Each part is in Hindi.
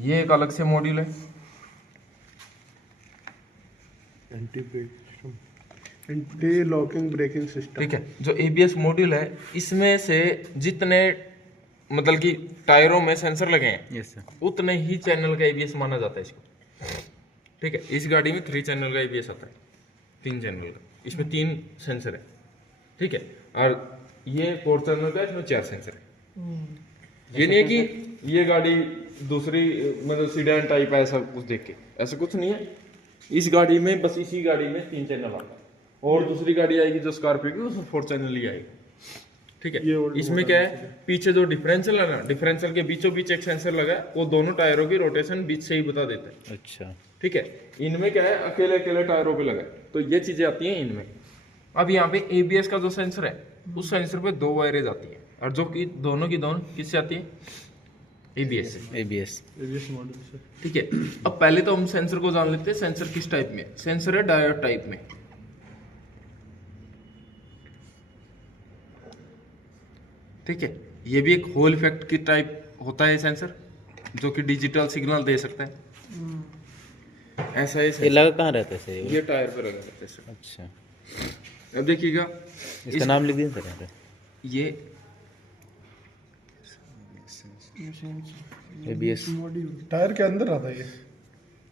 ये एक अलग से मॉड्यूल है। Anti locking braking system. ठीक है, जो एबीएस मॉड्यूल है इसमें से जितने मतलब कि टायरों में सेंसर लगे हैं, यस सर, उतने ही चैनल का एबीएस माना जाता है इसको। ठीक है, इस गाड़ी में 3 चैनल का एबीएस आता है, 3 चैनल का, इसमें 3 सेंसर है। ठीक है, और ये 4 चैनल का, इसमें 4 सेंसर है। ये नहीं है कि ये गाड़ी दूसरी मतलब सीडान टाइप है ऐसा कुछ देख के, ऐसा कुछ नहीं है। इस गाड़ी में बस इसी गाड़ी में 3 चैनल आता है, और दूसरी गाड़ी आएगी जो स्कॉर्पियो की उसमें 4 चैनल ही आएगी। ठीक है, इसमें क्या है, पीछे जो डिफरेंशियल है ना, डिफरेंशियल के बीचों बीच एक सेंसर लगा है, वो दोनों टायरों की रोटेशन बीच से ही बता देता है। अच्छा, ठीक है, इनमें क्या है, अकेले अकेले टायरों पे लगा है, तो ये चीजें आती हैं इनमें। अब यहाँ पे एबीएस का जो सेंसर है, उस सेंसर पे 2 वायरेज आती है, और जो कि दोनों की दोनों किससे आती है, एबीएस से। एबीएस मॉडल से। ठीक है, अब पहले तो हम सेंसर को जान लेते हैं, सेंसर किस टाइप में, सेंसर है डायोड टाइप में। ठीक है, ये भी एक होल इफेक्ट की टाइप होता है सेंसर, जो कि डिजिटल सिग्नल दे सकता है। ऐसा ये ही लगा कहाँ रहता है सर ये टायर पर लगा रहता है सर। अच्छा, अब देखिएगा, इसका नाम लिख दीजिए सर यहाँ पे। ये एबीएस टायर के अंदर आता है ये।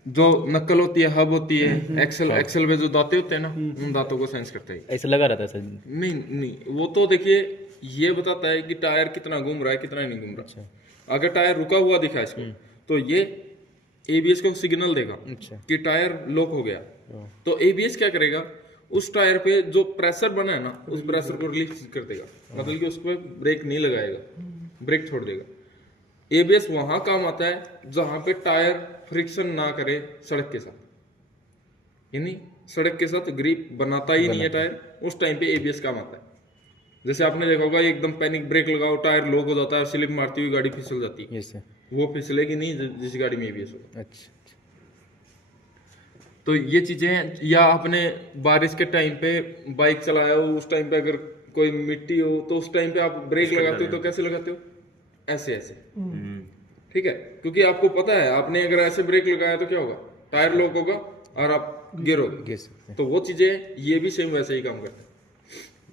जो नक्कल होती है, हब होती है, एक्सल एक्सल पे जो दांतें होते हैं ना, उन दांतों को सेंस करता है। ऐसा लगा रहता है सर। नहीं नहीं, वो तो देखिए ये बताता है कि टायर कितना घूम रहा है, कितना नहीं घूम रहा। अच्छा, अगर टायर रुका हुआ दिखा इसको, तो ये एबीएस को सिग्नल देगा अच्छा, कि टायर लॉक हो गया। ओ, तो एबीएस क्या करेगा, उस टायर पे जो प्रेशर बना है ना, उस प्रेशर को रिलीज कर देगा, मतलब कि उस पर ब्रेक नहीं लगाएगा, ब्रेक छोड़ देगा। एबीएस वहां काम आता है जहां पे टायर फ्रिक्शन ना करे सड़क के साथ, यानी सड़क के साथ ग्रिप बनाता ही नहीं है टायर, उस टाइम पे एबीएस काम आता है। जैसे आपने देखा होगा, एकदम पैनिक ब्रेक लगाओ, टायर लॉक हो जाता है, स्लिप मारती हुई गाड़ी फिसल जाती है, यस सर, वो फिसलेगी नहीं जिस गाड़ी में एबीएस होगा। अच्छा, तो ये चीजें हैं। या आपने बारिश के टाइम पे बाइक चलाया हो, उस टाइम पे अगर कोई मिट्टी हो, तो उस टाइम पे आप ब्रेक लगाते हो तो कैसे लगाते हो, ऐसे ऐसे। ठीक है, क्योंकि आपको पता है आपने अगर ऐसे ब्रेक लगाया तो क्या होगा, टायर लॉक होगा और आप गिरोगे। Yes sir. तो वो चीजें ये भी सेम वैसे ही काम करते हैं।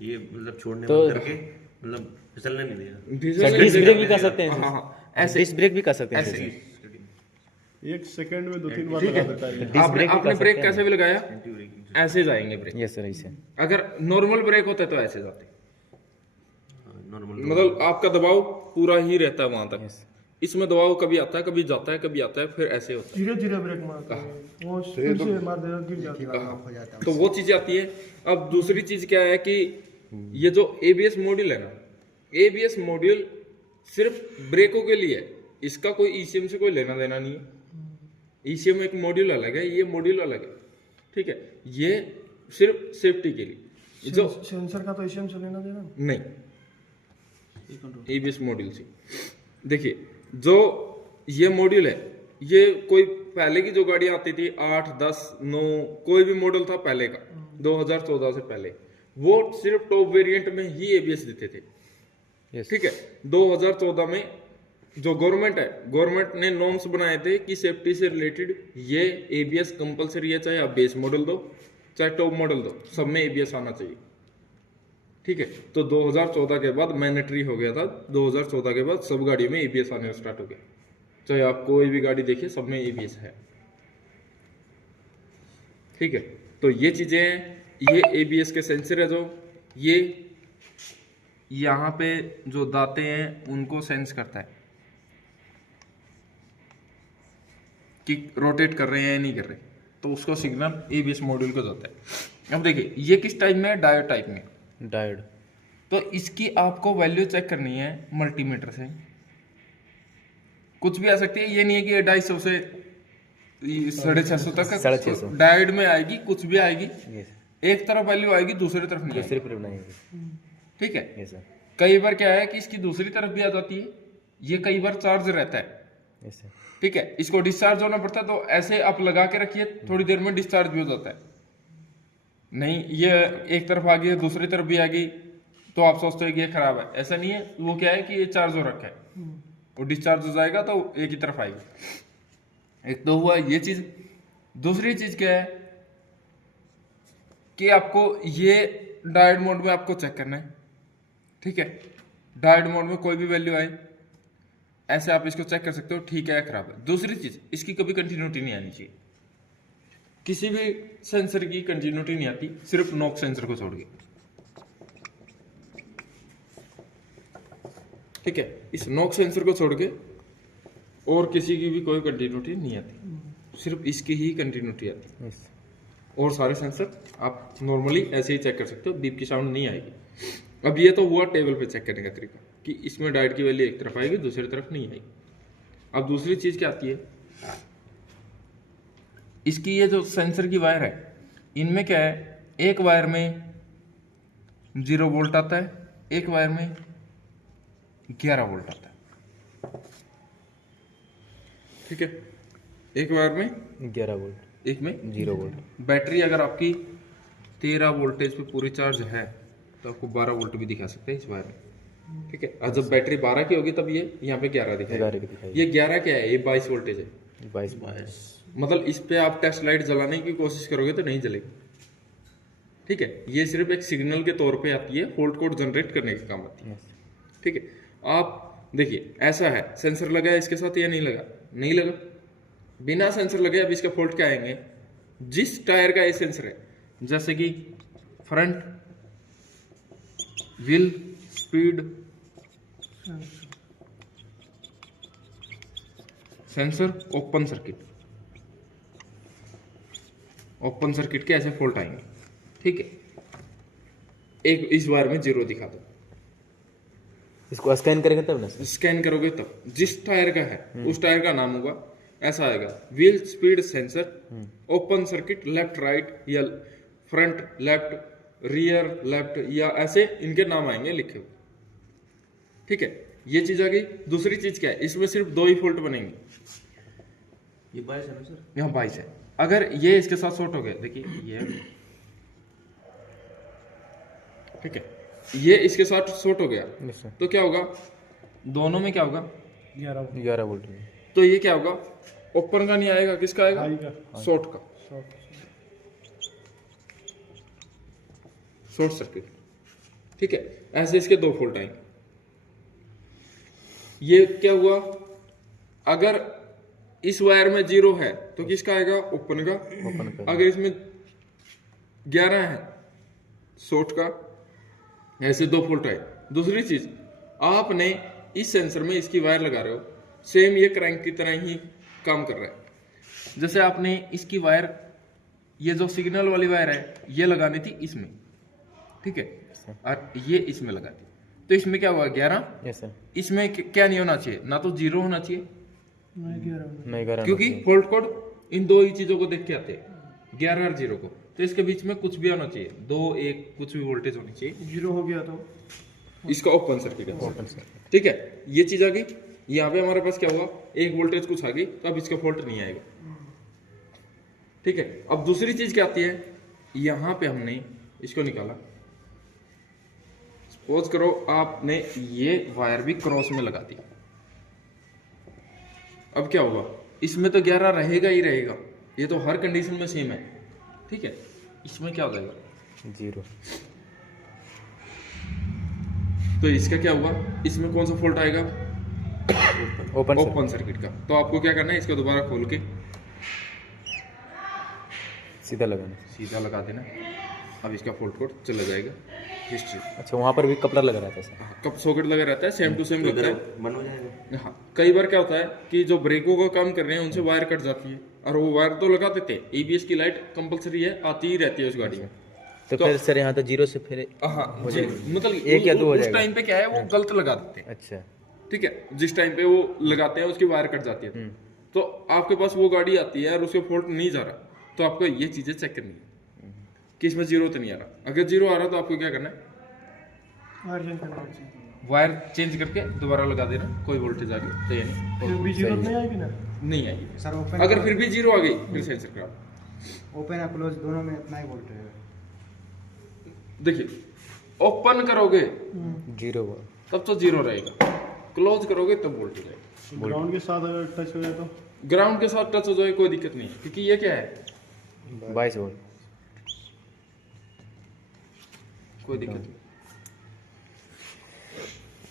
ये मतलब छोड़ने तो- बंद करके मतलब फिसलने नहीं देगा। सर डिस्क ब्रेक भी कर सकते हैं हाँ सर। हाँ, ऐसे डिस्क ब्रेक भी कर सकते हैं ऐसे सर। ही। 1 सेकंड में 2-3 बार ठीक लगा है, देता है ये। डिस्क आपने ब्रेक भी आपने कर ब्रेक सकते हैं कैसे भी लगाया, एंटी ब्रेकिंग ऐसे जाएंगे ब्रेक। यस सर, ऐसे। अगर नॉर्मल ब्रेक होता है तो ऐसे जाते, नॉर्मल मतलब आपका दबाव पूरा ही रहता है वहां तक। यस, इसमें दबाव कभी आता है, कभी जाता है, कभी आता है, फिर ऐसे होता है। धीरे धीरे ब्रेक मारता है वो, फिर से मार देगा, गिर जाता है। तो वो चीजें आती है। अब दूसरी चीज क्या है कि ये जो एबीएस मॉड्यूल है ना, एबीएस मॉड्यूल सिर्फ ब्रेकों के लिए है, इसका कोई ईसीएम से कोई लेना देना नहीं है। ईसीएम एक मॉड्यूल अलग है, ये मॉड्यूल अलग है। ठीक है, ये सिर्फ सेफ्टी के लिए। जो सेंसर का तो ईसीएम से लेना देना नहीं, एबीएस मॉड्यूल से देखिए, जो ये मॉड्यूल है, ये कोई पहले की जो गाड़ियां आती थी 8, 10, 9, कोई भी मॉडल था पहले का 2014 से पहले, वो सिर्फ टॉप वेरिएंट में ही एबीएस देते थे। यस, ठीक है, 2014 में जो गवर्नमेंट है, गवर्नमेंट ने नॉर्म्स बनाए थे कि सेफ्टी से रिलेटेड ये एबीएस कंपलसरी है, चाहे आप बेस मॉडल दो चाहे टॉप मॉडल दो, सब में एबीएस आना चाहिए। ठीक है, तो 2014 के बाद मैंडेटरी हो गया था, 2014 के बाद सब गाड़ियों में एबीएस आने स्टार्ट हो गया, चाहे आप कोई भी गाड़ी देखिए सब में एबीएस है। ठीक है, तो ये चीजें हैं, ये एबीएस के सेंसर है, जो ये यहाँ पे जो दांतें हैं उनको सेंस करता है कि रोटेट कर रहे हैं या नहीं कर रहे, तो उसको सिग्नल एबीएस मॉड्यूल को जाता है। अब देखिए, ये किस टाइप में है, डायोड टाइप में। डायोड। तो इसकी आपको वैल्यू चेक करनी है मल्टीमीटर से, कुछ भी आ सकती है, ये नहीं है कि 250 से 650 तक 650 डायोड में आएगी, कुछ भी आएगी, यस, एक तरफ वैल्यू आएगी, दूसरी तरफ नहीं आएगी। दूसरी पर बनाएंगे। ठीक है, यस सर, कई बार क्या है कि इसकी दूसरी तरफ भी आ जाती है, ये कई बार चार्ज रहता है। यस सर, ठीक है, इसको डिस्चार्ज होना पड़ता है, तो ऐसे आप लगा के रखिए, थोड़ी देर में डिस्चार्ज भी हो जाता है। नहीं, ये एक तरफ आ गई, दूसरी तरफ भी आ गई, तो आप सोचते हो कि ये खराब है, ऐसा नहीं है। वो क्या है कि ये चार्ज हो रखा है, वो डिस्चार्ज हो जाएगा तो एक ही तरफ आएगी। एक तो हुआ ये चीज। दूसरी चीज क्या है कि आपको ये डायोड मोड में आपको चेक करना है, ठीक है। डायोड मोड में कोई भी वैल्यू आए ऐसे आप इसको चेक कर सकते हो, ठीक है या खराब है। दूसरी चीज, इसकी कभी कंटिन्यूटी नहीं आनी चाहिए, किसी भी सेंसर की कंटिन्यूटी नहीं आती, सिर्फ नॉक सेंसर को छोड़ के, ठीक है। इस नॉक सेंसर को छोड़ के और किसी की भी कोई कंटिन्यूटी नहीं आती, सिर्फ इसकी ही कंटिन्यूटी आती है। यस और सारे सेंसर आप नॉर्मली ऐसे ही चेक कर सकते हो, बीप की साउंड नहीं आएगी। अब ये तो हुआ टेबल पे चेक करने का तरीका कि इसमें डायोड की वैल्यू एक तरफ आएगी, दूसरी तरफ नहीं आएगी। अब दूसरी चीज क्या आती है, इसकी ये जो सेंसर की वायर है, इनमें क्या है, एक वायर में 0 वोल्ट आता है, एक वायर में 11 वोल्ट आता है, ठीक है। एक वायर में 11 वोल्ट, एक में 0 वोल्ट। बैटरी अगर आपकी 13 वोल्टेज पे पूरी चार्ज है तो आपको 12 वोल्ट भी दिखा सकते हैं इस वायर में, ठीक है। और जब बैटरी 12 की होगी तब ये यहाँ पे 11 दिखाएगा। 11 की दिखाई, ये 11 क्या है, ये 22 वोल्टेज है। 22 मतलब इस पे आप टेस्ट लाइट जलाने की कोशिश करोगे तो नहीं जलेगी, ठीक है। ये सिर्फ एक सिग्नल के तौर पे आती है, फॉल्ट कोड जनरेट करने के काम आती है, ठीक है। आप देखिए ऐसा है, सेंसर लगा है इसके साथ या नहीं लगा, नहीं लगा। बिना सेंसर लगे अब इसका फॉल्ट क्या आएंगे, जिस टायर का ये सेंसर है, जैसे कि front wheel speed sensor, open circuit, open circuit के ऐसे फॉल्ट आएंगे, ठीक है। एक इस बार में 0 दिखा दो, इसको स्कैन करेंगे तब ना सर? स्कैन करोगे तब जिस टायर का है उस टायर का नाम होगा, ऐसा आएगा wheel speed sensor, open circuit, left right या फ्रंट लेफ्ट, रियर लेफ्ट, या ऐसे इनके नाम आएंगे लिखे हुए, ठीक है। ये चीज आ गई। दूसरी चीज क्या है, इसमें सिर्फ 2 ही फॉल्ट बनेंगे। ये 22 है ना सर? यहाँ 22 है। अगर ये इसके साथ शॉर्ट हो गया, देखिए ये, ठीक है, ये इसके साथ शॉर्ट हो गया यस सर। तो क्या होगा, दोनों में क्या होगा, 11 वोल्ट में। तो ये क्या होगा, ओपन का नहीं आएगा, किसका आएगा, आएगा। शॉर्ट का, शॉर्ट सर्किट, ठीक है। ऐसे इसके 2 फॉल्ट आएंगे। ये क्या हुआ, अगर इस वायर में 0 है तो किसका आएगा, ओपन का। ओपन का। अगर इसमें 11 है शॉर्ट का, ऐसे 2 फॉल्ट आए। दूसरी चीज, आपने इस सेंसर में इसकी वायर लगा रहे हो, सेम ये क्रैंक की तरह ही काम कर रहा है। जैसे आपने इसकी वायर, ये जो सिग्नल वाली वायर है, ये लगानी थी इसमें, ठीक है, और ये इसमें लगा दी, तो इसमें क्या हुआ, 11। Yes sir. इसमें क्या नहीं होना चाहिए, ना तो 0 होना चाहिए, नहीं 11 क्योंकि फॉल्ट कोड इन 2 ही चीजों को देख के आते हैं, 11 और 0 को। तो इसके बीच में कुछ भी होना चाहिए, 2 1 कुछ भी वोल्टेज होनी चाहिए। 0 हो गया तो इसका ओपन सर्किट है, ओपन सर्किट। ठीक है। ये चीज आ गई। यहाँ पे हमारे पास क्या हुआ, 1 वोल्टेज कुछ आ गई, तो अब इसका फॉल्ट नहीं आएगा, ठीक है। अब दूसरी चीज क्या आती है, यहाँ पे हमने इसको निकाला, सपोज करो आपने ये वायर भी क्रॉस में लगा दी, अब क्या होगा, इसमें तो 11 रहेगा ही रहेगा, ये तो हर कंडीशन में सेम है, ठीक है। इसमें क्या हो जाएगा, 0। तो इसका क्या हुआ, इसमें कौन सा फॉल्ट आएगा, ओपन ओपन सर्किट का। तो आपको क्या करना है, इसको दोबारा खोल के सीधा लगाना। सीधा लगा देना। अब इसका फॉल्ट कोड चला जाएगा, हिस्ट्री। अच्छा, वहाँ पर भी कपड़ा लगा रहता है सर? कब सॉकेट लगा रहता है, सेम टू सेम तो लगता इधर है। बंद हो जाएगा। हाँ, कई बार क्या होता है कि जो ब्रेकों का काम कर रहे हैं उनसे वायर कट जाती है, और वो वायर तो लगा देते हैं। एबीएस की लाइट कंपलसरी है, आती ही रहती है उस गाड़ी में। तो फिर सर यहाँ तो 0 से फिर हाँ जी, मतलब 1 या 2 हो उस जाएगा। टाइम पे क्या है, वो गलत लगा देते हैं, अच्छा। ठीक है। जिस टाइम पे वो लगाते हैं उसकी वायर कट जाती है, तो आपके पास वो गाड़ी आती है और उसके फॉल्ट नहीं जा रहा, तो आपको ये चीजें चेक करनी है कि इसमें 0 तो नहीं आ रहा। अगर 0 आ रहा तो आपको क्या करना है, वायर चेंज करके दोबारा लगा देना, कोई वोल्टेज आ गई तो यानी फिर भी 0 नहीं आएगी ना नहीं आएगी। सर ओपन अगर फिर भी 0 आ गई फिर सेंसर खराब। ओपन या क्लोज दोनों में इतना ही वोल्ट रहेगा। देखिए, ओपन करोगे 0 तब तो 0 रहेगा, क्लोज करोगे तब वोल्टेज आएगा। ग्राउंड के साथ अगर टच हो जाए तो ग्राउंड के साथ टच हो जाए कोई दिक्कत नहीं है, क्योंकि ये क्या है 22 वोल्ट। कोई दिक्कत नहीं,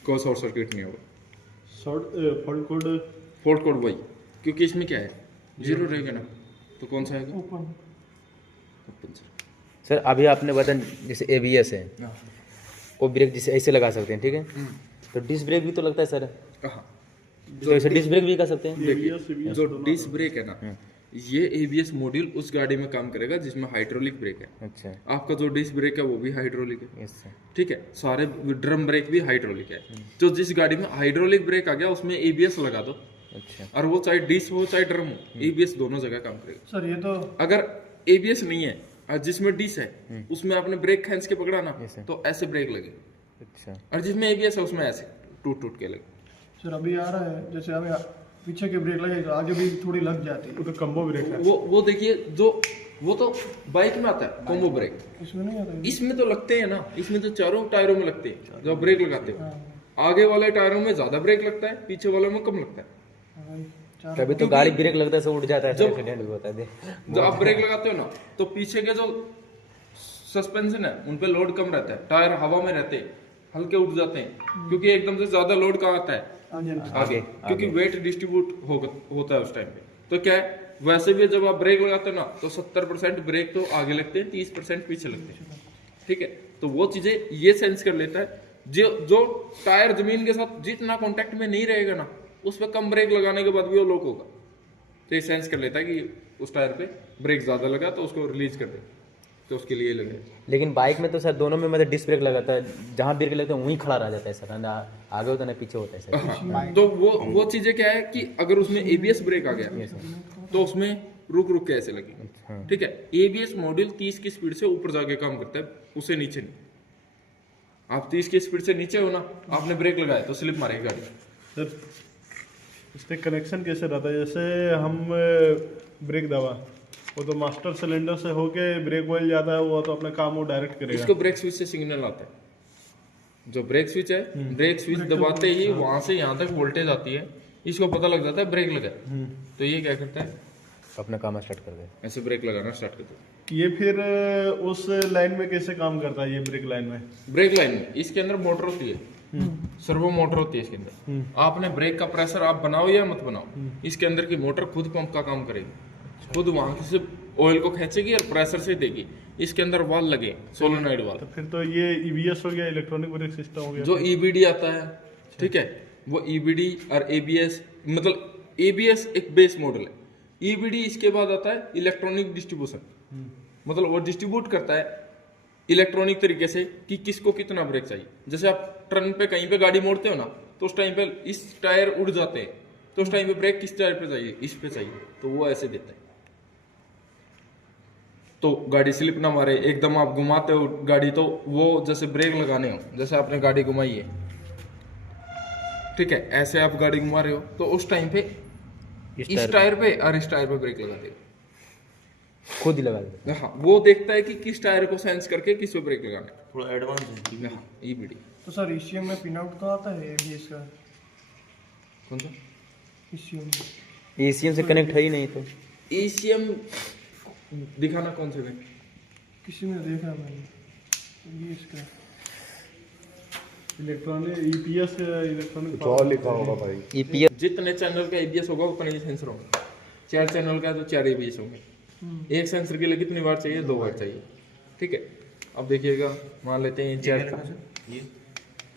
कोई शॉर्ट सर्किट नहीं होगा। फॉल्ट कोड फॉल्ट कोड वही, क्योंकि इसमें क्या है 0 रहेगा ना, तो कौन सा आएगा ओपन। Open sir. सर अभी आपने बताया जैसे ABS है, वो ब्रेक जैसे ऐसे लगा सकते हैं, ठीक है, तो डिस्क ब्रेक भी तो लगता है सर, कहाँ तो ऐसे डिस्क ब्रेक भी कर सकते हैं। देखिए जो डिस्क ब्रेक है ना, ये ABS मॉड्यूल उस गाड़ी में काम करेगा जिसमें हाइड्रोलिक ब्रेक है। अच्छा, आपका जो डिस्क ब्रेक है वो भी हाइड्रोलिक है, यस सर। ठीक है। सारे ड्रम ब्रेक भी हाइड्रोलिक है। तो जिस गाड़ी में हाइड्रोलिक ब्रेक आ गया उसमें ABS लगा दो, अच्छा, और वो चाहे डिस्क हो चाहे ड्रम हो, ABS दोनों जगह काम करेगा। सर ये तो अगर ABS नहीं है और जिसमें डिस्क है उसमें आपने ब्रेक खींच के पकड़ा ना, Yes, sir. तो ऐसे ब्रेक लगे, अच्छा, और जिसमें ABS है उसमें ऐसे टूट टूट के लगे। सर अभी आ रहा है, जैसे हमें पीछे के ब्रेक लगे तो आगे भी थोड़ी लग जाती है। वो तो कम्बो ब्रेक है। वो देखिए जो वो तो बाइक में आता है कॉम्बो ब्रेक, इसमें नहीं आता है। इसमें तो लगते हैं ना, इसमें तो चारों टायरों में लगते हैं जब ब्रेक लगाते हो। आगे वाले टायरों में ज्यादा ब्रेक लगता है, पीछे वालों में कम लगता है। हाँ भाई, चार कभी तो गाड़ी ब्रेक लगता है सो उठ जाता है, एक्सीडेंट भी होता है। जब आप ब्रेक लगाते हो ना तो पीछे के जो सस्पेंशन है उन पे लोड कम रहता है, टायर हवा में रहते हैं, हल्के उठ जाते हैं, क्योंकि एकदम से ज्यादा लोड कहाँ आता है आगे, क्योंकि वेट डिस्ट्रीब्यूट होता है उस टाइम पे। तो क्या है, वैसे भी जब आप ब्रेक लगाते हो ना तो 70% ब्रेक तो आगे लगते हैं, 30% पीछे लगते हैं, ठीक है। तो वो चीजें ये सेंस कर लेता है। जो टायर जमीन के साथ जितना कांटेक्ट में नहीं रहेगा ना, उस पर कम ब्रेक लगाने के बाद भी वो लॉक होगा। तो ये सेंस कर लेता है कि उस टायर पे ब्रेक ज्यादा लगा तो उसको रिलीज कर दे, तो उसके लिए लगे। लेकिन बाइक में तो सर दोनों में मतलब डिस्क ब्रेक लगाता है, जहाँ ब्रेक लगता है वहीं खड़ा रह जाता है सर, ना आगे होता है ना पीछे होता है सर। हाँ, तो वो चीजें क्या है कि अगर उसमें ABS ब्रेक आ गया तो उसमें रुक रुक के ऐसे लगेगा, ठीक है। ABS मॉड्यूल 30 की स्पीड से ऊपर जाके काम करता है, उससे नीचे नहीं। आप 30 की स्पीड से नीचे हो ना, आपने ब्रेक लगाया तो स्लिप मारेगी गाड़ी। सर इसमें कनेक्शन कैसे रहता है? जैसे हम ब्रेक दबा, वो तो मास्टर सिलेंडर से होके ब्रेक ऑयल जाता है, वो तो अपना काम वो डायरेक्ट करेगा। इसको ब्रेक स्विच से सिग्नल आता है। जो ब्रेक स्विच है, ब्रेक स्विच दबाते ही वहां से यहाँ तक वोल्टेज आती है, इसको पता लग जाता है ब्रेक लगा। तो ये क्या करता है, अपना काम स्टार्ट कर दे। ऐसे ब्रेक लगाना स्टार्ट कर देता है। ये फिर उस लाइन में कैसे काम करता है? ये ब्रेक लाइन में, ब्रेक लाइन में इसके अंदर मोटर होती है, सर्वो मोटर होती है इसके अंदर। आपने ब्रेक का प्रेशर आप बनाओ या मत बनाओ, इसके अंदर की मोटर खुद पंप का काम करेगी, खुद वहां से ऑयल को खींचेगी और प्रेशर से देगी। इसके अंदर वाल लगे, सोलेनॉइड वाल। तो फिर तो ये EBS हो गया, इलेक्ट्रॉनिक ब्रेक सिस्टम हो गया। जो EBD आता है, ठीक है, वो EBD और ABS, मतलब ABS एक बेस मॉडल है, EBD इसके बाद आता है इलेक्ट्रॉनिक डिस्ट्रीब्यूशन, मतलब वो डिस्ट्रीब्यूट करता है इलेक्ट्रॉनिक तरीके से कि किसको कितना ब्रेक चाहिए। जैसे आप टर्न पे कहीं पे गाड़ी मोड़ते हो ना, तो उस टाइम पे इस टायर उड़ जाते हैं, तो उस टाइम पे ब्रेक किस टायर पे चाहिए, इस पे चाहिए, तो वो ऐसे देता है, तो गाड़ी स्लिप ना मारे। एकदम आप घुमाते हो गाड़ी, तो वो जैसे ब्रेक लगाने हो, जैसे आपने गाड़ी घुमाई है, ठीक है, ऐसे आप गाड़ी घुमा रहे हो, तो उस टाइम पे इस टायर पे और इस टायर पे ब्रेक लगा देगा, खुद ही लगा दे। हाँ, वो देखता है कि किस टायर को सेंस करके किस पे ब्रेक लगाना है। थोड़ा एडवांस है। हाँ, EBD। तो सर ECM में पिन आउट तो आता है ABS का? कौन सा ECM ECM से कनेक्ट है ही नहीं तो। ECM दिखाना कौन से में? किसी में देखा है मैंने, ABS का इलेक्ट्रॉनिक EPS इलेक्ट्रॉनिक और लिखा होगा भाई। EPS जितने चैनल का ABS होगा उतने ही सेंसर होंगे। 4 चैनल का है तो 4 ABS होंगे। एक सेंसर के लिए कितनी बार चाहिए? 2 बार चाहिए, ठीक है। अब देखिएगा, मान लेते हैं 4,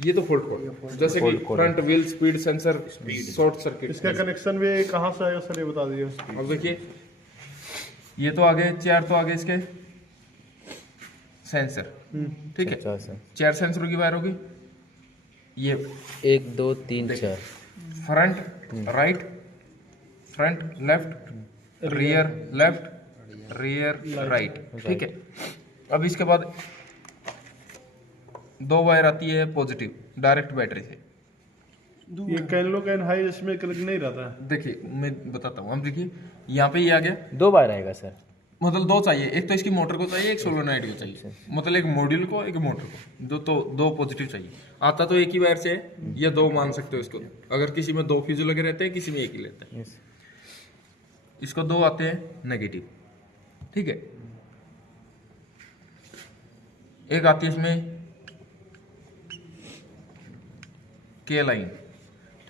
ये तो फॉल्ट कोड, जैसे कि front wheel speed sensor, short circuit. इसका कनेक्शन भी कहाँ से आएगा सर, ये बता दीजिए। अब देखिए, ये तो आगे 4 तो आगे इसके सेंसर, ठीक है, 4 सेंसरों की वायर होगी। ये 1 2 3 4 front right, front left, rear left, rear right, ठीक है। अब इसके बाद 2 वायर आती है पॉजिटिव, डायरेक्ट बैटरी से। ये कैन कैन हाई इसमें कनेक्ट नहीं रहता है। देखिए मैं बताता हूँ, हम देखिए यहाँ पे ये आ गया, 2 बार आएगा सर, मतलब 2 चाहिए, एक तो इसकी मोटर को चाहिए, एक सोलोनाइड को चाहिए, मतलब एक मॉड्यूल को एक मोटर को, 2 पॉजिटिव चाहिए। आता तो एक ही वायर से है, या 2 मान सकते हो इसको, अगर किसी में 2 फ्यूज लगे रहते हैं, किसी में एक ही लेते हैं। इसको 2 आते हैं नेगेटिव, ठीक है। एक आती है इसमें के लाइन,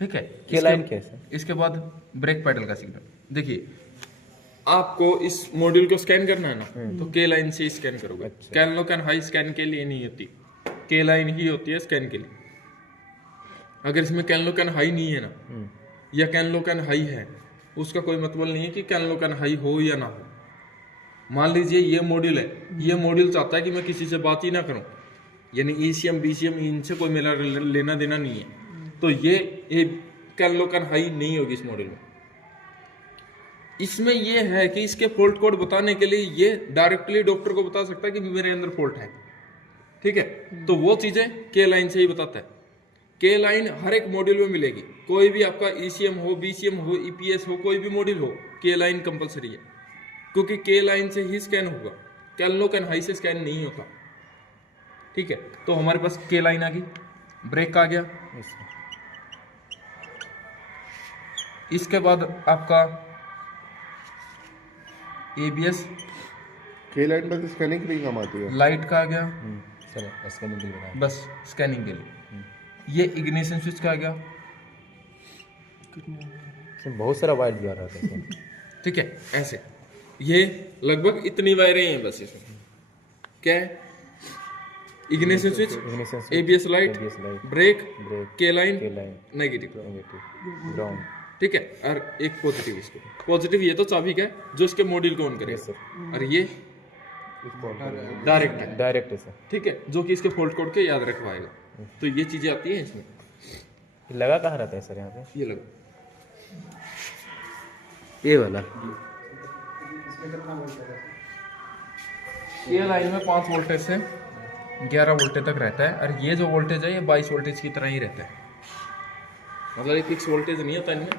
ठीक है। के लाइन क्या है सर? इसके बाद ब्रेक पैडल का सिग्नल। देखिए आपको इस मॉड्यूल को स्कैन करना है ना, तो के लाइन से स्कैन करोगे। अच्छा। Can low can high scan के लिए नहीं होती, के लाइन ही होती है स्कैन के लिए। अगर इसमें कैन लो कैन हाई नहीं है ना, या कैन लो कैन हाई है, उसका कोई मतलब नहीं है कि कैन लो कैन हाई हो या ना हो। मान लीजिए ये मॉड्यूल है, ये मॉड्यूल चाहता है कि मैं किसी से बात ही ना करूं, यानी ईसीएम बीसीएम इनसे कोई मेरा लेना देना नहीं है, तो ये कैन लो कैन हाई नहीं होगी इस मॉड्यूल में। इसमें ये है कि इसके फॉल्ट कोड बताने के लिए ये डायरेक्टली डॉक्टर को बता सकता है कि मेरे अंदर फॉल्ट है, ठीक है। तो वो चीजें के लाइन से ही बताता है। के लाइन हर एक मॉड्यूल में मिलेगी, कोई भी आपका ईसीएम हो, बीसीएम हो, ईपीएस हो, कोई भी मॉड्यूल हो, के लाइन कंपलसरी है, क्योंकि के लाइन से ही स्कैन होगा, कैन लो कैन हाई से स्कैन नहीं होता, ठीक है। तो हमारे पास के लाइन आ गई, ब्रेक का आ गया। इसके बाद आपका एबीएस के लाइन बस स्कैनिंग के लिए काम आती है। लाइट का आ गया, सर स्कैनिंग के लिए बताएं। बस स्कैनिंग के लिए। ये इग्निशन स्विच का आ गया, सर बहुत सारा वायर जा रहा था सर। ठीक है। ऐसे ये लगभग इतनी वायरें हैं बस इसमें। क्या है? Ignition switch, Ignition switch, ABS light, ABS light, brake, brake, K line, K line, negative, negative, ground. ठीक है। और एक पॉजिटिव, इसको पॉजिटिव ये तो चाबी का है जो इसके मॉड्यूल को ऑन करेगा, सर। और ये डायरेक्ट है, डायरेक्ट है सर। ठीक है, जो कि इसके फॉल्ट कोड के याद रखवाएगा। तो ये चीजें आती हैं इसमें। लगा कहाँ रहता है सर यहाँ पे? ये लगा ये वाला इसमें कितना वोल्टेज है? ये लाइन में 5 वोल्टेज से 11 वोल्टेज तक रहता है, और ये जो वोल्टेज है ये 22 वोल्टेज की तरह ही रहता है। मतलब एक फिक्स वोल्टेज नहीं होता इनमें,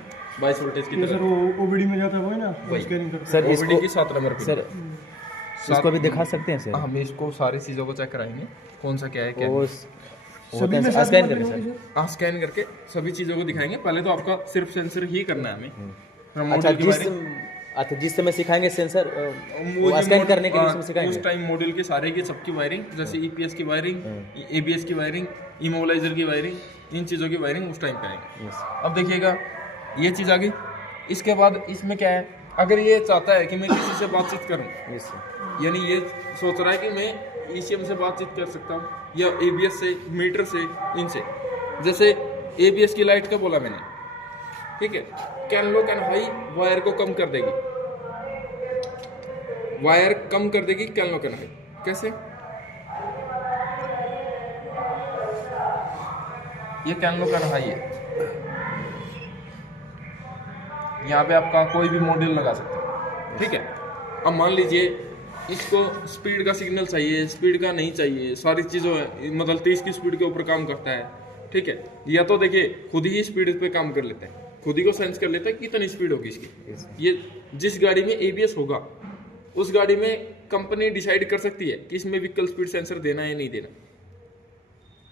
22 वोल्टेज की सर तरह। वो ओबीडी में जाता है वो है ना, वही। स्कैनिंग करता सर ओबीडी इसको की 7 नंबर पिन। सर इसको भी दिखा सकते हैं सर? हम इसको सारी चीज़ों को चेक कराएंगे, कौन सा क्या है क्या वो नहीं। होता है स्कैन करके सर। स्कैन करके सभी चीज़ों को दिखाएंगे। पहले तो आपका सिर्फ सेंसर ही करना है हमें। फिर अच्छा मॉड्यूल की वायरिंग, जिस समय सिखाएंगे सेंसर वो स्कैन करने के लिए उसमें उस सिखाएंगे। टाइम मॉड्यूल के सारे की सबकी वायरिंग, जैसे ईपीएस की वायरिंग, एबीएस की वायरिंग, इमोबिलाइजर की वायरिंग, इन चीज़ों की वायरिंग उस टाइम करेंगे। Yes. अब देखिएगा ये चीज़ आ गई। इसके बाद इसमें क्या है, अगर ये चाहता है कि मैं किसी से बातचीत करूं, Yes, sir. यानी ये सोच रहा है कि मैं ईसीएम से बातचीत कर सकता हूँ, या एबीएस से, मीटर से, इनसे। जैसे एबीएस की लाइट का बोला मैंने, ठीक है। Can low can high wire को कम कर देगी, वायर कम कर देगी कैन लो कैन हाई। कैसे? ये कैन लो कैन हाई है, यहाँ पे आपका कोई भी मॉड्यूल लगा सकते हैं, ठीक है। अब मान लीजिए इसको स्पीड का सिग्नल चाहिए, स्पीड का नहीं चाहिए, सारी चीज़ों मतलब 30 की स्पीड के ऊपर काम करता है, ठीक है। या तो देखिए खुद ही स्पीड पे काम कर लेता है, खुद ही को सेंस कर लेता है कि कितनी स्पीड होगी इसकी। ये जिस गाड़ी में एबीएस होगा उस गाड़ी में कंपनी डिसाइड कर सकती है कि इसमें व्हीकल स्पीड सेंसर देना है या नहीं देना,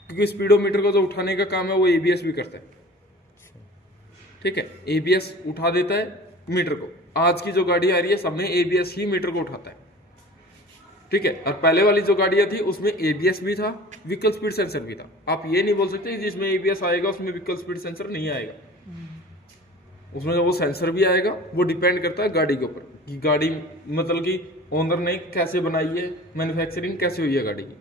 क्योंकि स्पीडोमीटर को जो उठाने का काम है वो एबीएस भी करता है, ठीक है। एबीएस उठा देता है मीटर को। आज की जो गाड़ी आ रही है सब में एबीएस ही मीटर को उठाता है, ठीक है। और पहले वाली जो गाड़ियां थी उसमें एबीएस भी था, व्हीकल स्पीड सेंसर भी था। आप ये नहीं बोल सकते जिसमें एबीएस आएगा उसमें व्हीकल स्पीड सेंसर नहीं आएगा। उसमें वो सेंसर भी आएगा, वो डिपेंड करता है गाड़ी के ऊपर कि गाड़ी मतलब कि ओनर ने कैसे बनाई है, मैन्युफैक्चरिंग कैसे हुई है गाड़ी की।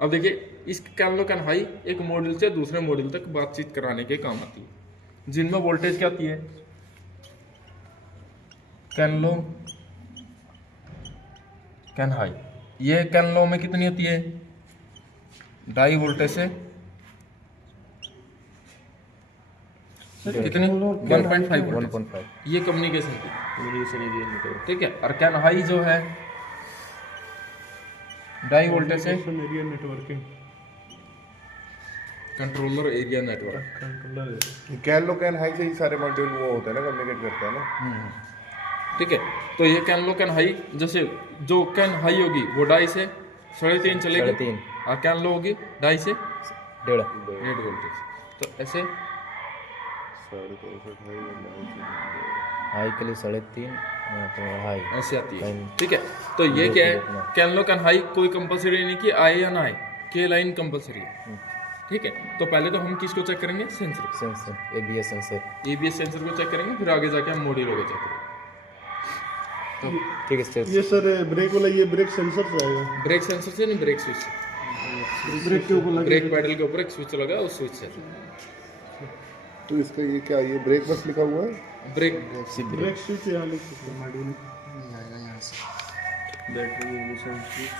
अब देखिए इस कैन लो कैन हाई एक मॉड्यूल से दूसरे मॉड्यूल तक बातचीत कराने के काम आती है, जिनमें वोल्टेज क्या आती है। कैन लो कैन हाई, ये कैन लो में कितनी होती है, 2.5 वोल्टेज से कितनी 1.5 वोल्टेज। 1.5 ये कम्युनिकेशन की, ठीक है। और कैन हाई जो है 2.5 वोल्टेज से area networking controller area network, controller can low can high से ही सारे मॉड्यूल वो होता है ना, कम्युनिकेट करता है ना। ठीक है। तो ये कैन लो कैन हाई, जैसे जो कैन हाई होगी वो 2.5 से 3.5 चलेगी, 3.5 और कैन लो होगी 2.5 से 1.5 1.5 वोल्टेज। तो ऐसे 3.5 हाई के लिए 3.5 हाँ, तो हाई ऐसे आती है, ठीक है। तो ये क्या है, कैन लो कैन हाई कोई कंपलसरी नहीं कि आए या ना आए, के लाइन कंपलसरी है, ठीक है। तो पहले तो हम किसको चेक करेंगे, sensor, sensor ABS sensor. ABS sensor को चेक करेंगे, फिर आगे जाके हम मॉड्यूल को चेक करेंगे। ठीक है सर। ये सर ब्रेक वाला, ये ब्रेक सेंसर से आएगा। ब्रेक सेंसर से नहीं, ब्रेक स्विच से। ब्रेक के ऊपर लगे ब्रेक पैडल के ऊपर एक स्विच लगा, उस स्विच से तो इसका ये क्या, ये ब्रेक बस लिखा हुआ है? ब्रेक ब्रेक स्विच यहाँ लिख सकते हैं मॉड्यूल। बैटरी इग्निशन स्विच,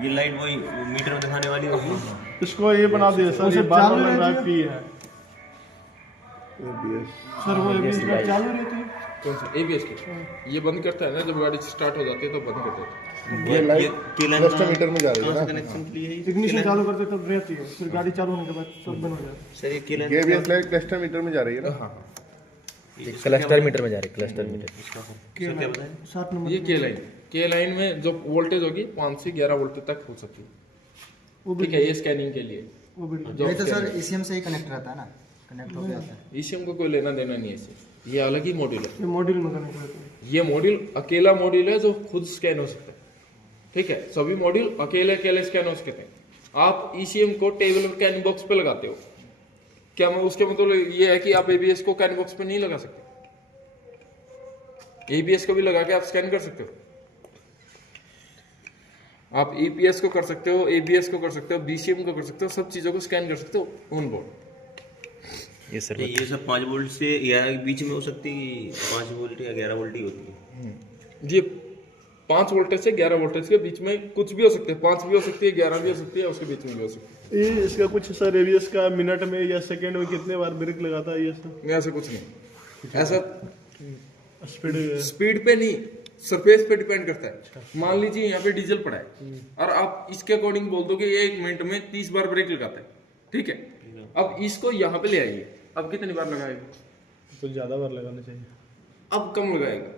ये लाइट वही मीटर में दिखाने वाली होगी। इसको ये बना दिया सर, ये 12 ड्राइव की है ABS। सर। वो एबीएस चालू रहती है। कौन सा, एबीएस की? ये बंद करता है ना जब गाड़ी स्टार्ट हो जाती है, तो बंद कर देता है। ये लाइट केलाइन क्लस्टर मीटर में जा रही है ना? कनेक्शन के लिए है ये? इग्निशन चालू करते तब रहती है, फिर गाड़ी चालू होने के बाद सब बंद हो जाता है। सर ये केलाइन ये ABS लाइट क्लस्टर मीटर में जा रही है ना? हाँ, क्लस्टर मीटर में जा रही है, क्लस्टर मीटर। सर क्या बताएं? 7 नंबर ये के लाइन में जो वोल्टेज होगी 5 से 11 वोल्ट तक हो सकती है, ठीक है। ये स्कैनिंग के लिए वो भी जो ये तो सर ईसीएम से ही कनेक्ट रहता है ना, कनेक्ट होके आता है। ईसीएम को कोई लेना देना नहीं है इससे, ये अलग ही मॉड्यूल है। ये मॉड्यूल में कनेक्ट रहता है। ये मॉड्यूल अकेला मॉड्यूल है जो खुद स्कैन हो सकता है, ठीक है। सभी मॉड्यूल अकेले अकेले स्कैन हो सकते हैं। आप ईसीएम को टेबल और कैन बॉक्स पे लगाते हो, क्या मैं उसके मतलब ये है कि आप एबीएस को कैन बॉक्स पे नहीं लगा सकते? एबीएस को भी लगा के आप स्कैन कर सकते हो। आप ईपीएस को कर सकते हो, एबीएस को कर सकते हो, बीसीएम को कर सकते हो, सब चीजों को स्कैन कर सकते हो ऑन बोर्ड। ये सर तो ये सब 5 वोल्ट से या बीच में हो सकती है, 5 वोल्ट या 11 वोल्ट ही होती है। ये 5 वोल्टेज से 11 वोल्टेज के बीच में कुछ भी हो सकते हैं, 5 भी हो सकती है, 11 भी हो सकती है, उसके बीच में भी हो सकती ये इसका कुछ सर एबीएस का मिनट में या सेकंड में कितने बार ब्रेक लगाता है ये सर? है। ऐसा कुछ नहीं, ऐसा स्पीड स्पीड पे नहीं, सरफेस पे डिपेंड करता है। मान लीजिए यहाँ पे डीजल पड़ा है और आप इसके अकॉर्डिंग बोल दो कि ये 1 मिनट में 30 बार ब्रेक लगाता है, ठीक है। अब इसको यहाँ पे ले आइए, अब कितनी बार लगाएगा? तो ज़्यादा बार लगाना चाहिए। अब कम लगाएगा,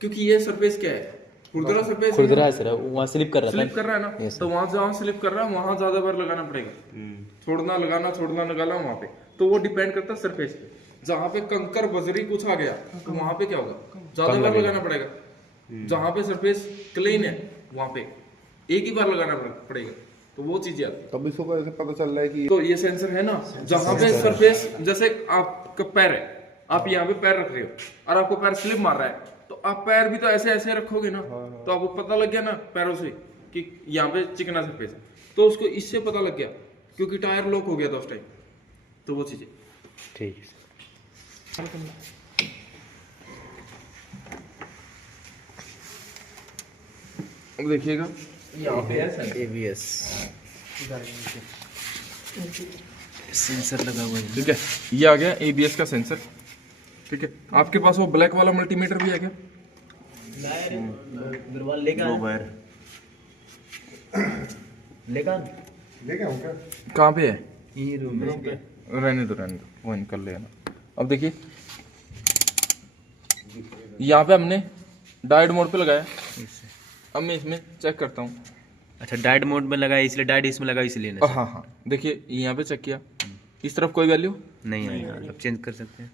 क्योंकि ये सरफेस क्या है, खुरदरा सरफेस खुरदरा है सर, वहाँ स्लिप कर रहा स्लिप था। कर रहा है ना, तो वहां जहाँ स्लिप कर रहा है वहां ज्यादा बार लगाना पड़ेगा। छोड़ना लगाना, छोड़ना लगाना वहां पे, तो वो डिपेंड करता है सरफेस पे। जहाँ पे कंकर बजरी कुछ आ गया तो वहां पे क्या होगा, ज्यादा बार लगाना पड़ेगा। जहाँ पे सरफेस क्लीन है वहां पे एक ही बार लगाना पड़ेगा, तो वो चीजें आती है। तब इसको कैसे पता चल रहा है कि तो ये सेंसर है ना, जहाँ पे सरफेस, जैसे आपका पैर है, आप यहाँ पे पैर रख रहे हो और आपको पैर स्लिप मार रहा है, तो आप पैर भी तो ऐसे ऐसे रखोगे ना, तो आपको पता लग गया ना पैरों से कि यहाँ पे चिकना सरफेस है, तो उसको इससे पता लग गया क्योंकि टायर लॉक हो गया था उस टाइम, तो वो चीजें। ठीक है। अब देखिएगा यहाँ पे है सेंसर, एबीएस सेंसर लगा हुआ है। ठीक है। ये आ गया एबीएस का सेंसर, ठीक है। आपके पास वो ब्लैक वाला मल्टीमीटर भी है क्या? दो वायर लेके आऊँ क्या? कहाँ पे है? ये रूम में रहने दो वो निकल लेना। अब देखिए यहाँ पे हमने डायोड मोड पे लगाया, अब मैं इसमें चेक करता हूँ। अच्छा, डायोड मोड में लगाया इसलिए, डायोड इसमें लगा इसलिए ना? हाँ हाँ, देखिए यहाँ पे चेक किया, इस तरफ कोई वैल्यू नहीं आएगा, अब चेंज कर सकते हैं।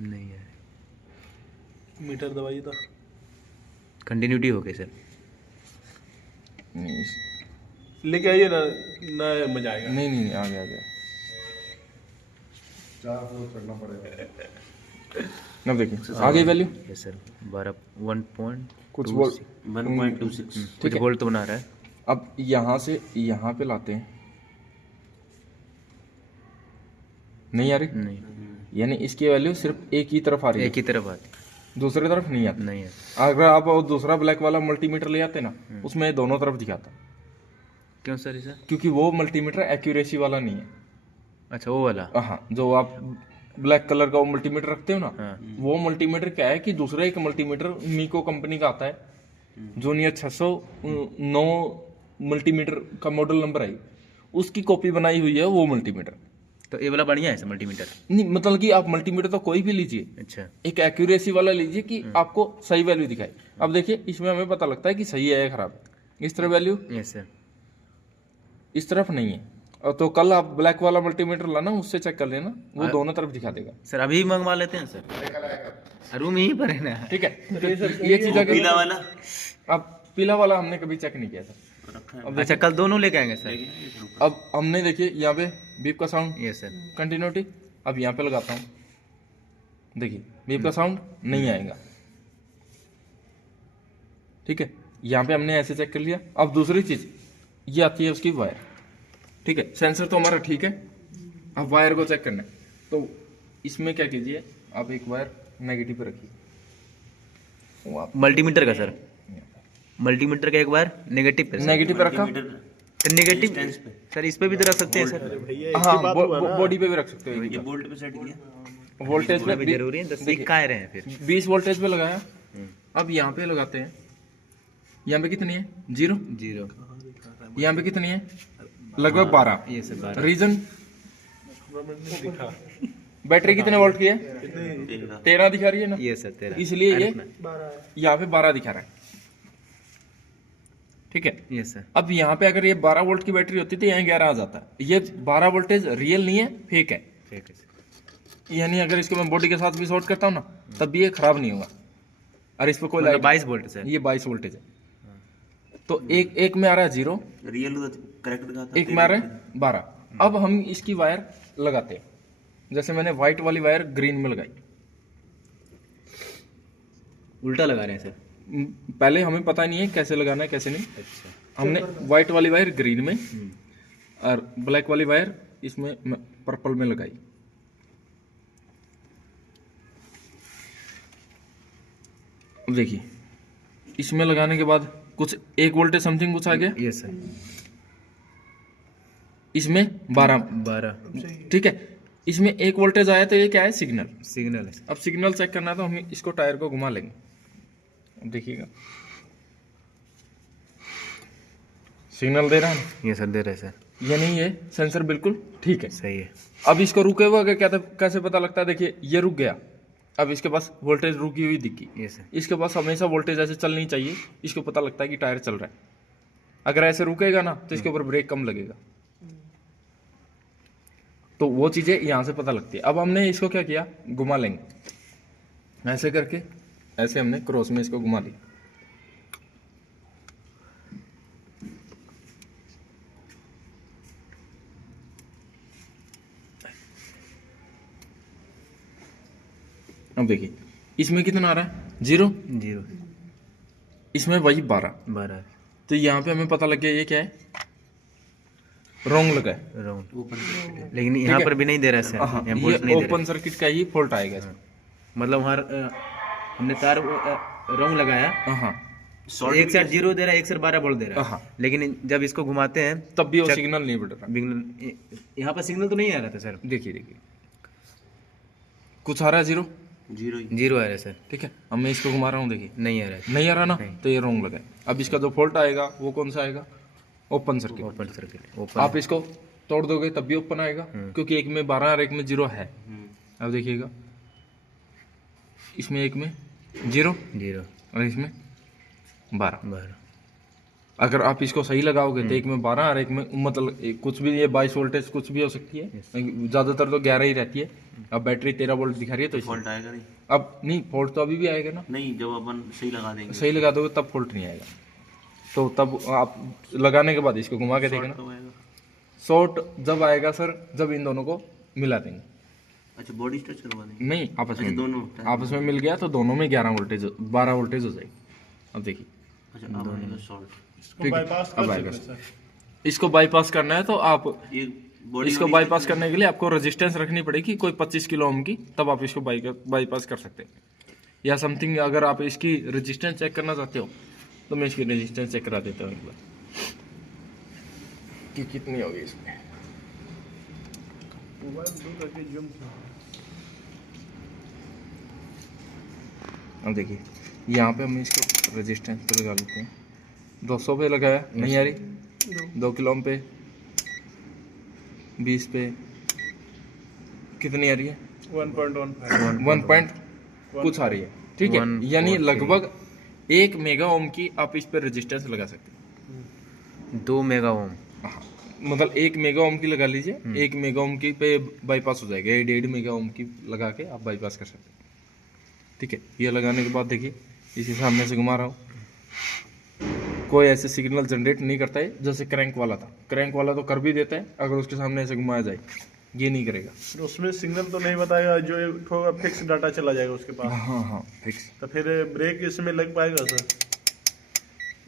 नहीं है, मीटर दबाइए था। कंटिन्यूटी हो गई सर। नहीं लेके आइए ना, ना मजा आएगा। नहीं नहीं, आ गया 4 फ्लोर चढ़ना पड़ेगा। अब देखिए आ गई वैल्यू, यस सर। 1.1 कुछ बोल 1.26 कुछ वोल्ट तो बना रहा है। अब यहाँ से यहाँ पे लाते हैं, नहीं आ रही, नहीं, यानी इसकी वैल्यू सिर्फ एक ही तरफ आ रही एक है, ही तरफ आती, दूसरी तरफ नहीं आती। नहीं है। अगर आप वो दूसरा ब्लैक वाला मल्टीमीटर ले आते ना, उसमें दोनों तरफ दिखाता, क्यों सर ऐसा? क्योंकि वो मल्टीमीटर एक्यूरेसी वाला नहीं है। अच्छा, वो वाला। हाँ, जो आप ब्लैक कलर का वो मल्टीमीटर रखते हो ना, हाँ। वो मल्टीमीटर क्या है कि दूसरा एक मल्टीमीटर मीको कंपनी का आता है, जूनियर 609 मल्टीमीटर का मॉडल नंबर है, उसकी कॉपी बनाई हुई है वो मल्टीमीटर। तो ये वाला बढ़िया है सर मल्टीमीटर? नहीं, मतलब कि आप मल्टीमीटर तो कोई भी लीजिए, अच्छा, एक एक्यूरेसी वाला लीजिए कि आपको सही वैल्यू दिखाए। अब देखिए इसमें हमें पता लगता है कि सही है या खराब है। इस तरफ वैल्यू यस सर। इस तरफ नहीं है, तो कल आप ब्लैक वाला मल्टीमीटर लाना, उससे चेक कर लेना, वो दोनों तरफ दिखा देगा। सर अभी मंगवा लेते हैं सर, रूम यहीं पर है ना। ठीक है, तो ये चीज अगर पीला वाला अब पीला वाला हमने कभी चेक नहीं किया था। रखा है। अच्छा कल दोनों लेके आएंगे सर। अब हमने देखिए यहाँ पे बीप का साउंड ये सर कंटिन्यूटी, अब यहाँ पे लगाता हूँ, देखिए बीप का साउंड नहीं आएगा। ठीक है, यहाँ पे हमने ऐसे चेक कर लिया। अब दूसरी चीज ये आती है उसकी वायर। ठीक है, सेंसर तो हमारा ठीक है, अब वायर को चेक करना है। तो इसमें क्या कीजिए, आप एक वायर नेगेटिव पे रखिए, वो आप मल्टीमीटर का सर, मल्टीमीटर का एक बार नेगेटिव पे नेगेटिव पे रखा, तो नेगेटिव सर इस पे भी तो रख सकते हैं सर। भैया हाँ बॉडी पे भी रख सकते हो। ये बोल्ट पे सेट किया, वोल्टेज पे भी जरूरी है, तो सीख का रहे हैं फिर। 20 वोल्टेज पे लगाया। अब यहाँ पे लगाते हैं, यहाँ पे कितनी है, 0। यहाँ पे कितनी है, लगभग 12। ये सर 12। रीजन, बैटरी कितने वोल्ट की है, 13 दिखा रही है ना, ये सर 13, इसलिए ये यहाँ पे 12 दिखा रहा है। ठीक है, ये सर अब यहाँ पे अगर ये 12 वोल्ट की बैटरी होती तो यहाँ 11 आ जाता। ये 12 वोल्टेज रियल नहीं है, फेक है। ठीक है सर। यानी अगर इसको मैं बॉडी के साथ भी शॉर्ट करता हूँ ना, तब भी ये खराब नहीं होगा। और इस पे कोई लाइट, 22 वोल्ट सर। ये 22 वोल्टेज है। तो एक में आ रहा है 0, रियल करेक्ट दिखाता एक में आ रहा है 12। अब हम इसकी वायर लगाते हैं, जैसे मैंने व्हाइट वाली वायर ग्रीन में लगाई। उल्टा लगा रहे हैं सर। पहले हमें पता नहीं है कैसे लगाना है कैसे नहीं। अच्छा हमने व्हाइट वाली वायर ग्रीन में और ब्लैक वाली वायर इसमें पर्पल में लगाई। अब देखिए, इसमें लगाने के बाद कुछ 1 वोल्टेज समथिंग कुछ आ गया, ये सर इसमें 12। ठीक है, इसमें 1 वोल्टेज आया तो ये क्या है, सिग्नल। सिग्नल है। अब सिग्नल चेक करना है तो हम इसको टायर को घुमा लेंगे। अब देखिएगा सिग्नल दे रहा है ना, ये सर दे रहे सर। यानी ये सेंसर बिल्कुल ठीक है। सही है। अब इसको रुके हुए अगर कैसे पता लगता है, देखिए ये रुक गया, अब इसके पास वोल्टेज रुकी हुई दिखी। ये सर इसके पास हमेशा वोल्टेज ऐसे चलनी चाहिए, इसको पता लगता है कि टायर चल रहा है। अगर ऐसे रुकेगा ना तो इसके ऊपर ब्रेक कम लगेगा, तो वो चीजें यहाँ से पता लगती है। अब हमने इसको क्या किया, घुमा लेंगे ऐसे करके, ऐसे हमने क्रॉस में इसको घुमा दिया। अब देखिए इसमें कितना आ रहा है, 0। 0 इसमें वही 12। 12 तो यहाँ पे हमें पता लग गया ये क्या है, रॉन्ग लगा है। राउंड। लेकिन यहाँ पर भी नहीं दे रहा सर, हाँ, यहाँ ये वोल्ट नहीं दे ओपन सर्किट का ही फॉल्ट आएगा इसमें। मतलब हर हमने तार रॉन्ग लगाया, हाँ एक साइड 0 दे रहा है, एक साइड 12 वोल्ट दे रहा है। हाँ। लेकिन जब इसको घुमाते हैं तब भी वो सिग्नल नहीं बढ़ रहा। सिग्नल, यहाँ पर सिग्नल तो नहीं आ रहा था सर। देखिए कुछ आ रहा है 0। 0 आ रहा है सर। ठीक है, अब मैं इसको घुमा रहा हूँ, देखिए नहीं आ रहा है। नहीं आ रहा ना, तो ये रॉन्ग लगा है। अब इसका जो फॉल्ट आएगा वो कौन सा आएगा, open circuit. Open circuit open. आप इसको तोड़ दोगे तब भी ओपन आएगा, क्योंकि एक में 12 और एक में 0 है। अब देखिएगा, इसमें एक में 0 और इसमें 12। अगर आप इसको सही लगाओगे तो एक में 12 और एक में मतलब कुछ भी, ये 22 वोल्टेज कुछ भी हो सकती है, ज़्यादातर तो 11 ही रहती है। अब बैटरी 13 वोल्ट दिखा रही है, तो फॉल्ट आएगा नहीं। अब नहीं, फॉल्ट तो अभी भी आएगा ना। नहीं, जब अपन सही लगा देंगे सही लगा दोगे तब फॉल्ट नहीं आएगा। तो तब आप लगाने के बाद इसको घुमा के देखना, तो आएगा। शॉर्ट जब आएगा सर, जब इन दोनों को मिला देंगे। अच्छा, बॉडी स्ट्रेच करवा देंगे। नहीं, आपस में दोनों आपस में मिल गया तो दोनों में 11 वोल्टेज 12 वोल्टेज हो जाएगी। अब देखिए, अच्छा, अब आएगा शॉर्ट। ठीक है, बाईपास अब कर आएगा सकते हैं सर। इसको बाईपास करना है तो आप ये बॉडी इसको बाईपास करने के लिए आपको रेजिस्टेंस रखनी पड़ेगी कोई 25 किलो ओम की, तब आप इसको बाईपास कर सकते हैं। या समथिंग, अगर आप इसकी रेजिस्टेंस चेक करना चाहते हो तो मैं इसकी रेजिस्टेंस चेक करा देता हूँ एक बार कि कितनी होगी इसमें। अब देखिए, यहाँ पे हम इसको रेजिस्टेंस पे लगा लेते हैं। 200 पे लगाया, नहीं आ रही। 2 किलो ओम पे, 20 पे कितनी आ रही है, 1.15 1 पॉइंट कुछ आ रही है। ठीक है, यानी लगभग 1 मेगा ओम की आप इस पे रेजिस्टेंस लगा सकते हैं। 2 मेगा ओम। हाँ, मतलब 1 मेगा ओम की लगा लीजिए, 1 मेगा ओम की पे बाईपास हो जाएगा, ये 1.5 मेगा ओम की लगा के आप बाईपास कर सकते हैं। ठीक है, ये लगाने के बाद देखिए इसी सामने से घुमा रहा हूँ, कोई ऐसे सिग्नल जनरेट नहीं करता है जैसे क्रैंक वाला था। क्रैंक वाला तो कर भी देता है अगर उसके सामने ऐसे घुमाया जाए, ये नहीं करेगा। तो उसमें सिग्नल तो नहीं बताएगा, जो होगा फिक्स डाटा चला जाएगा उसके पास। हाँ हाँ फिक्स। तो फिर ब्रेक इसमें लग पाएगा सर?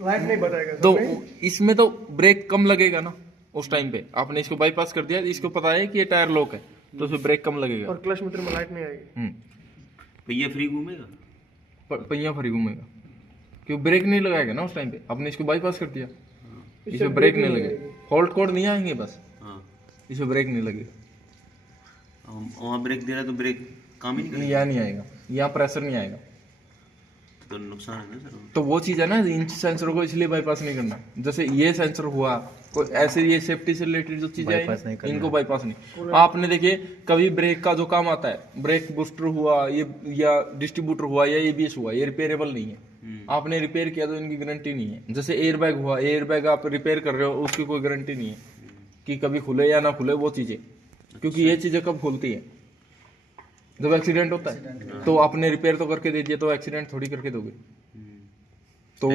लाइट नहीं बताएगा तो इसमें तो ब्रेक कम लगेगा ना, उस टाइम पे आपने इसको बाईपास कर दिया, इसको पता है कि ये टायर लॉक है तो उसमें ब्रेक कम लगेगा। और क्लच मीटर में लाइट नहीं आएगी। पहिया फ्री घूमेगा? पहिया फ्री घूमेगा, क्यों ब्रेक नहीं लगाएगा ना उस टाइम पे, आपने इसको बाईपास कर दिया, इसमें ब्रेक नहीं लगेगा, फॉल्ट कोड नहीं आएंगे बस, हाँ, इसमें ब्रेक नहीं लगेगा। वहाँ ब्रेक दे रहा है तो ब्रेक काम ही नहीं करेगा, यहाँ नहीं आएगा, यहाँ प्रेशर नहीं आएगा। तो नुकसान है ना सर। तो वो चीज़ है ना, इंच सेंसर को इसलिए बाईपास नहीं करना। जैसे ये सेंसर हुआ, कोई ऐसे ये सेफ्टी से रिलेटेड जो चीजें आई इनको बाईपास नहीं। आपने देखिए कभी ब्रेक का जो काम आता है, ब्रेक बूस्टर हुआ ये या डिस्ट्रीब्यूटर हुआ या एबीएस हुआ, ये रिपेयरेबल नहीं है। आपने रिपेयर किया तो इनकी गारंटी नहीं है। जैसे एयरबैग हुआ, एयरबैग आप रिपेयर कर रहे हो उसकी कोई गारंटी नहीं है कि कभी खुले या ना खुले वो चीजें, क्योंकि ये चीजें कब खुलती है जब एक्सीडेंट होता है। तो आपने रिपेयर तो करके दे दिया तो एक्सीडेंट थोड़ी करके दोगे, तो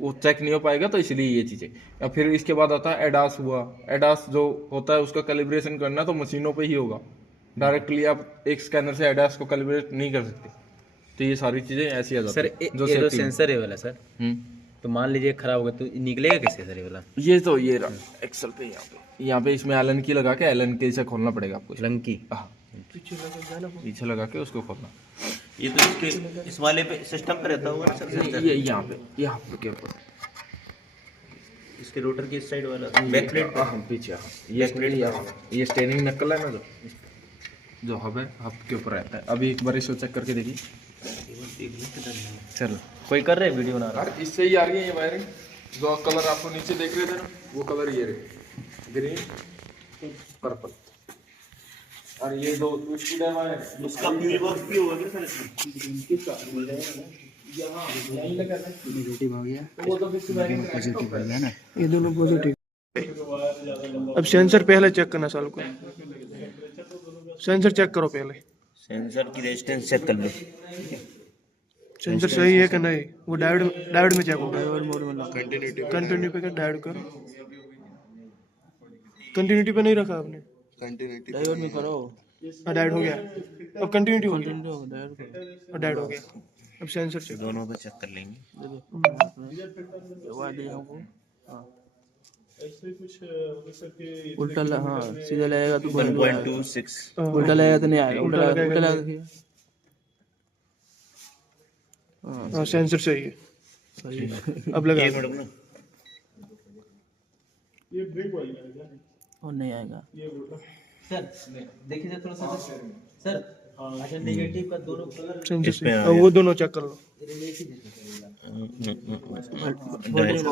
वो चेक नहीं हो पाएगा, तो इसलिए ये चीजें। या फिर इसके बाद आता है एडास हुआ, एडास जो होता है उसका कैलिब्रेशन करना तो मशीनों पे ही होगा, डायरेक्टली आप एक स्कैनर से एडास को कैलिब्रेट नहीं कर सकते। तो ये सारी चीजें ऐसी आ जाती सर है जो safety में। सेंसर है वाला सर, तो मान लीजिए खराब हो गया तो निकलेगा कैसे सर ये वाला? ये तो ये रहा एक्सल पे, यहाँ पे इसमें एलन की लगा के एलन की से खोलना पड़ेगा आपको। लंकी हाँ, पीछे लगा के उसको खोलना। ये तो इसके इस वाले पे सिस्टम पे रहता होगा ना सर? ये यहाँ पे के ऊपर इसके रोटर की इस साइड वाला बैक प्लेट पीछे, ये स्टेयरिंग नकल है ना जो हब है, हब के ऊपर रहता है। अभी एक बार इसको चेक करके देखिए। चलो कोई कर रहे हैं वीडियो बना रहा यार इससे ही आ रही है ये वायरिंग। जो कलर आपको नीचे देख रहे थे ना, वो कलर ये रहे, ग्रीन पर्पल। और ये दो स्पीड है वायर, उसका फ्यूल बॉक्स भी होगा क्या सर इसमें? ये दोनों पॉजिटिव। अब सेंसर पहले चेक करना साल को, सेंसर चेक करो पहले, सेंसर की रेजिस्टेंस चेक कर लो। सेंसर सही है कि नहीं। वो डायोड में चेक होगा, डायोड मोड में कंटिन्यूटी पे डायोड करो। कंटिन्यूटी पे नहीं रखा आपने, डायोड में करो। हाँ डायोड हो गया, अब कंटिन्यूटी हो गया और डायोड हो गया। अब सेंसर चेक दोनों पे चेक कर लेंगे। उल्टा हाँ सीधा लगेगा तो 1.26 उल्टा लगेगा तो नहीं आएगा, उल्टा लगेगा हाँ सेंसर सही है। अब लगा एक मिनट ना, और नहीं आएगा। सर देखिए थोड़ा सा सर, अच्छा नेगेटिव का दोनों कलर सेंसर सही। अब वो दोनों चेक कर लो।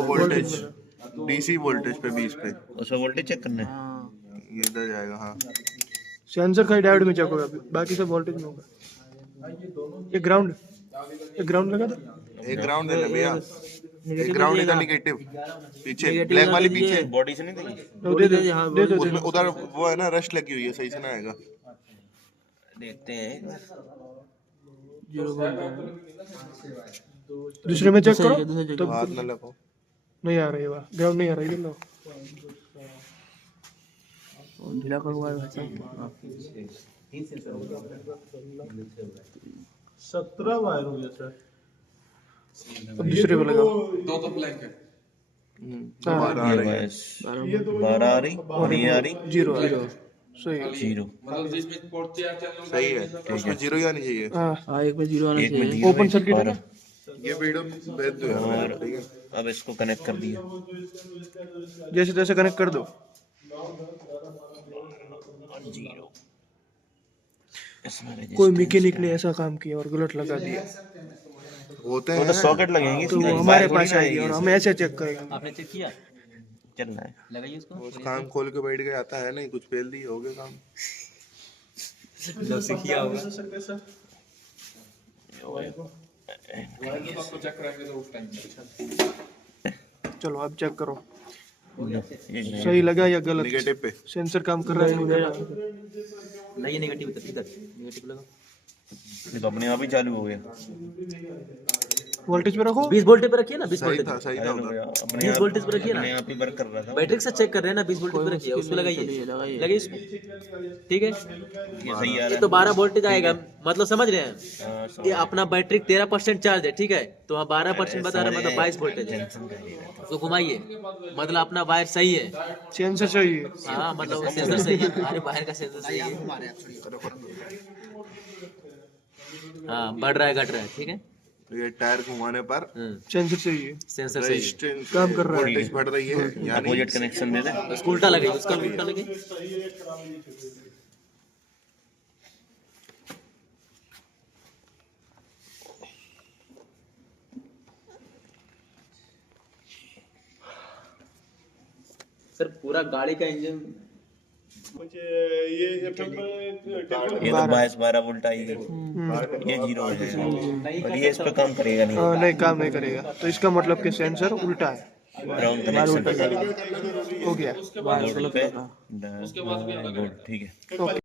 वोल्टेज डीसी वोल्टेज पे 20 पे उसमें वोल्टेज चेक करना है। ये इधर जाएगा। हाँ सेंसर का डायोड में चेक होगा, बाकी सब वोल्टेज में होगा। ये ग्राउंड लगा था, एक ग्राउंड है ना भैया, एक ग्राउंड इधर नेगेटिव पीछे, ब्लैक वाली पीछे बॉडी से नहीं देंगे, वो दे दो उसमें उधर वो है ना रश लगी हुई है, सही से ना आएगा। देखते हैं। दूसरे में चेक करो तो हाथ ना लगाओ। नहीं आ रही है, वाह ग्राउंड नहीं आ रही है। लो ढीला करवा है 17 वायर हो गया सर। अब दूसरे को लगाओ। दो तो ब्लैक है, 12 आ रही है। 12 आ रही और ये आ रही 0 सही है। 0। मतलब जिसमें पोर्ट चैनल सही है, उसमें 0 ही आनी चाहिए। हाँ एक में 0 आना एक में चाहिए। 0 ओपन सर्किट है ना? ये वीडियो भेज दो यार, ठीक है। अब इसको कनेक्ट कर दिया। जैसे तैसे कनेक्ट कर दो। 0 इसमें कोई मैकेनिक ने ऐसा काम किया और गलत लगा दिया होते तो हैं। सॉकेट लगेंगे तो वो हमारे पास आएगी और हम ऐसे चेक करेंगे। आपने चेक किया? चल रहा है। लगाइए उसको। उस काम खोल के बैठ गए, आता है नहीं, कुछ फेल दी हो गया काम। जब सीखिया होगा। आपको चेक कराएंगे तो उस टाइम। चलो अब चेक करो। सही लगा या गलत? नेगेटिव पे सेंसर काम कर रहा है नहीं कर रहा? नहीं, ये नेगेटिव इधर नेगेटिव लगा। तो अपने आप ही चालू हो गया। वोल्टेज पे रखो। 20 वोल्टेज पे रखिए ना, 20 सही वोल्टेज था सही था उधर। अपने 20 वोल्टेज पे रखिए ना, अपने आप ही वर्क कर रहा था। बैटरी से चेक कर रहे हैं ना, 20 वोल्टेज पे रखिए, उसमें लगाइए, लगे इसमें, ठीक है। ये सही आ ये रहा तो 12 वोल्टेज आएगा, मतलब समझ रहे हैं। है। ये अपना बैटरी 13% चार्ज है, ठीक है, तो वहाँ 12% बता रहा है, मतलब 22 वोल्टेज है। तो घुमाइए, मतलब अपना वायर सही है। सेंसर चाहिए। हाँ, मतलब वो सेंसर सही है, हमारे वायर का सेंसर सही है। हाँ, बढ़ रहा है घट रहा है, ठीक है। ये टायर घुमाने पर सेंसर चाहिए। सेंसर सही है। रेजिस्टेंस काम कर रहा है। वोल्टेज बढ़ रही है यानी अपोजिट कनेक्शन दे दे। उसको उल्टा लगे, उसका उल्टा लगे। सर पूरा गाड़ी का इंजन ये ये तो 22-12 वोल्ट आई है। ये 0 है और ये इस पे काम करेगा नहीं। नहीं काम नहीं करेगा, तो इसका मतलब कि सेंसर उल्टा है। ग्राउंड कनेक्शन हो गया। पे ठीक है। ओके।